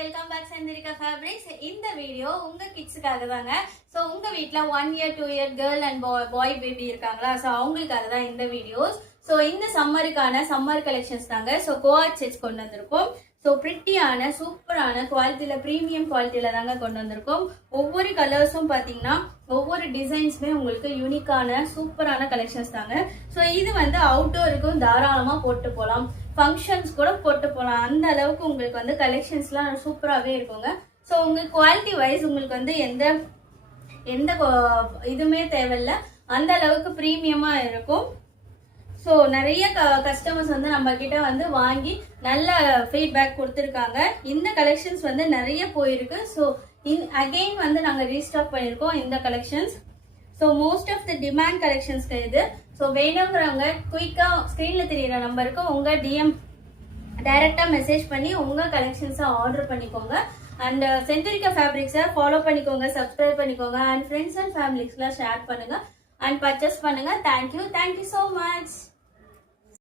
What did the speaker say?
Welcome back Chandrika fabrics. இந்த video உங்க கிட்ஸுக்காக தாங்க. ஸோ உங்க வீட்டில் 1 year 2 year girl and boy baby இருக்காங்களா, ஸோ அவங்களுக்காக தான் இந்த வீடியோஸ். ஸோ இந்த சம்மருக்கான சம்மர் கலெக்ஷன்ஸ் தாங்க. ஸோ கோஆட் செட்ஸ் கொண்டு வந்திருக்கோம். ஸோ பிரிட்டியான சூப்பரான குவாலிட்டியில் ப்ரீமியம் குவாலிட்டியில் தாங்க கொண்டு வந்திருக்கோம். ஒவ்வொரு கலர்ஸும் பார்த்தீங்கன்னா ஒவ்வொரு டிசைன்ஸுமே உங்களுக்கு யூனிக்கான சூப்பரான கலெக்ஷன்ஸ் தாங்க. ஸோ இது வந்து அவுட்டோருக்கும் தாராளமாக போட்டு போகலாம், ஃபங்க்ஷன்ஸ் கூட போட்டு போகலாம். அந்த அளவுக்கு உங்களுக்கு வந்து கலெக்ஷன்ஸ்லாம் சூப்பராகவே இருக்குங்க. ஸோ உங்களுக்கு குவாலிட்டி வைஸ் உங்களுக்கு வந்து எந்த இதுவுமே தேவையில்லை, அந்த அளவுக்கு ப்ரீமியமாக இருக்கும். ஸோ நிறைய கஸ்டமர்ஸ் வந்து நம்ம கிட்ட வந்து வாங்கி நல்ல ஃபீட்பேக் கொடுத்துருக்காங்க. இந்த கலெக்ஷன்ஸ் வந்து நிறைய போயிருக்கு. ஸோ அகெயின் வந்து நாங்கள் ரீஸ்டாக் பண்ணியிருக்கோம் இந்த collections. So most of the demand கலெக்ஷன்ஸ்க்கு இது. ஸோ வேணுங்கிறவங்க குயிக்காக ஸ்க்ரீனில் தெரியிற நம்பருக்கு உங்கள் டிஎம் டைரெக்டாக மெசேஜ் பண்ணி உங்கள் கலெக்ஷன்ஸை ஆர்டர் பண்ணிக்கோங்க. அண்ட் செந்திரிகா ஃபேப்ரிக்ஸை ஃபாலோ பண்ணிக்கோங்க, சப்ஸ்கிரைப் பண்ணிக்கோங்க, அண்ட் ஃப்ரெண்ட்ஸ் அண்ட் ஃபேமிலிஸ்லாம் ஷேர் பண்ணுங்கள் அண்ட் பர்ச்சேஸ் பண்ணுங்கள். Thank you so much.